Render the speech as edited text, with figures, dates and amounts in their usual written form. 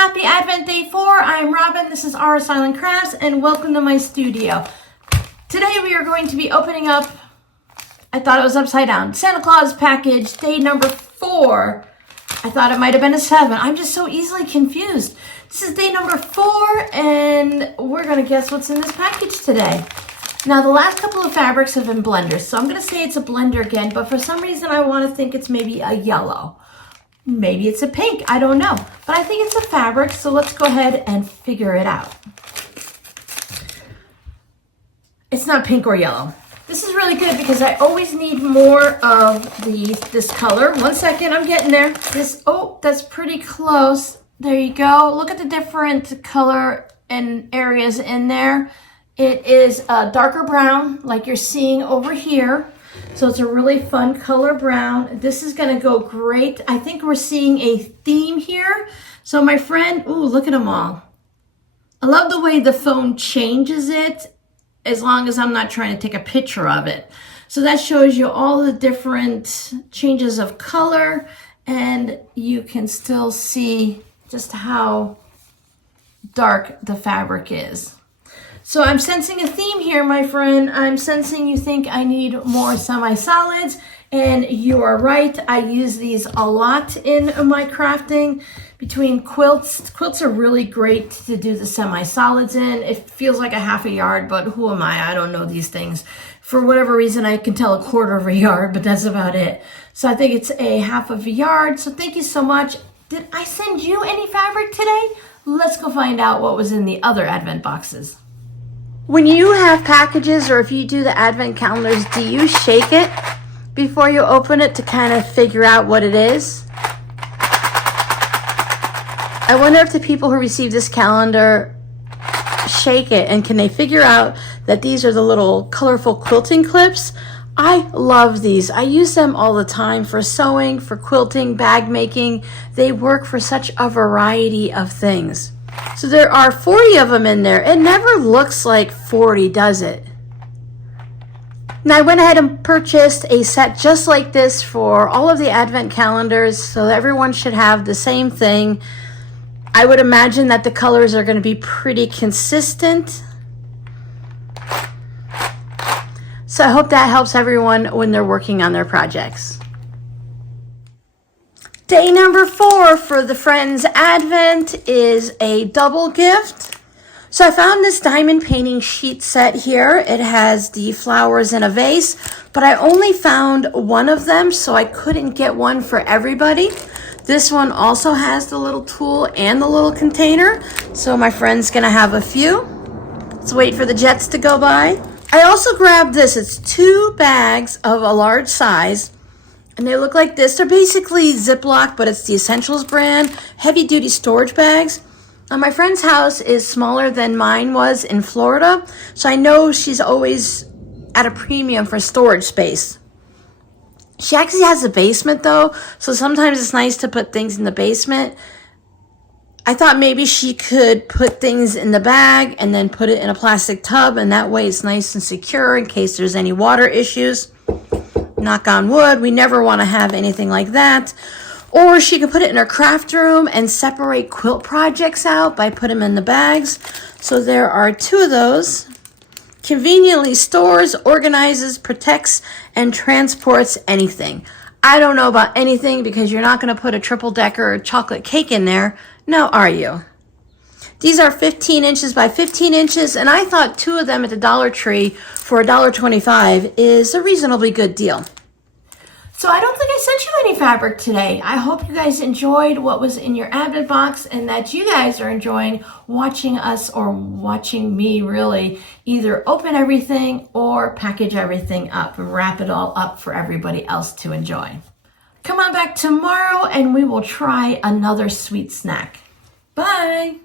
happy Advent Day 4. I'm Robin, this is Aura Silent Crafts, and welcome to my studio. Today we are going to be opening up, I thought it was upside down, Santa Claus package, day number 4. I thought it might have been a 7. I'm just so easily confused. This is day number 4, and we're going to guess what's in this package today. Now, the last couple of fabrics have been blenders, so I'm going to say it's a blender again, but for some reason I want to think it's maybe a yellow. Maybe it's a pink, I don't know. But I think it's a fabric, so let's go ahead and figure it out. It's not pink or yellow. This is really good because I always need more of this color. 1 second, I'm getting there. That's pretty close. There you go. Look at the different color and areas in there. It is a darker brown, like you're seeing over here. So it's a really fun color brown. This is gonna go great. I think we're seeing a theme here. So my friend, ooh, look at them all. I love the way the phone changes it, as long as I'm not trying to take a picture of it. So that shows you all the different changes of color, and you can still see just how dark the fabric is. So I'm sensing a theme here, my friend. I'm sensing you think I need more semi-solids, and you are right. I use these a lot in my crafting. Between quilts, quilts are really great to do the semi-solids in. It feels like a half a yard, but who am I? I don't know these things. For whatever reason, I can tell a quarter of a yard, but that's about it. So I think it's a half of a yard. So thank you so much. Did I send you any fabric today? Let's go find out what was in the other Advent boxes. When you have packages, or if you do the Advent calendars, do you shake it before you open it to kind of figure out what it is? I wonder if the people who receive this calendar shake it, and can they figure out that these are the little colorful quilting clips? I love these. I use them all the time for sewing, for quilting, bag making. They work for such a variety of things. So there are 40 of them in there. It never looks like 40, does it? Now I went ahead and purchased a set just like this for all of the Advent calendars, so everyone should have the same thing. I would imagine that the colors are going to be pretty consistent. So I hope that helps everyone when they're working on their projects. Day number 4 for the Friends Advent is a double gift. So I found this diamond painting sheet set here. It has the flowers in a vase, but I only found one of them, so I couldn't get one for everybody. This one also has the little tool and the little container, so my friend's gonna have a few. Let's wait for the jets to go by. I also grabbed this. It's 2 bags of a large size, and they look like this. They're basically Ziploc, but it's the Essentials brand, heavy-duty storage bags. My friend's house is smaller than mine was in Florida, so I know she's always at a premium for storage space. She actually has a basement though, so sometimes it's nice to put things in the basement. I thought maybe she could put things in the bag and then put it in a plastic tub, and that way it's nice and secure in case there's any water issues. Knock on wood, we never want to have anything like that. Or she could put it in her craft room and separate quilt projects out by putting them in the bags. So there are 2 of those. Conveniently stores, organizes, protects, and transports anything. I don't know about anything because you're not going to put a triple decker or chocolate cake in there. Now, are you? These are 15 inches by 15 inches, and I thought 2 of them at the Dollar Tree for $1.25 is a reasonably good deal. So I don't think I sent you any fabric today. I hope you guys enjoyed what was in your Advent box, and that you guys are enjoying watching us, or watching me really, either open everything or package everything up and wrap it all up for everybody else to enjoy. Come on back tomorrow and we will try another sweet snack. Bye.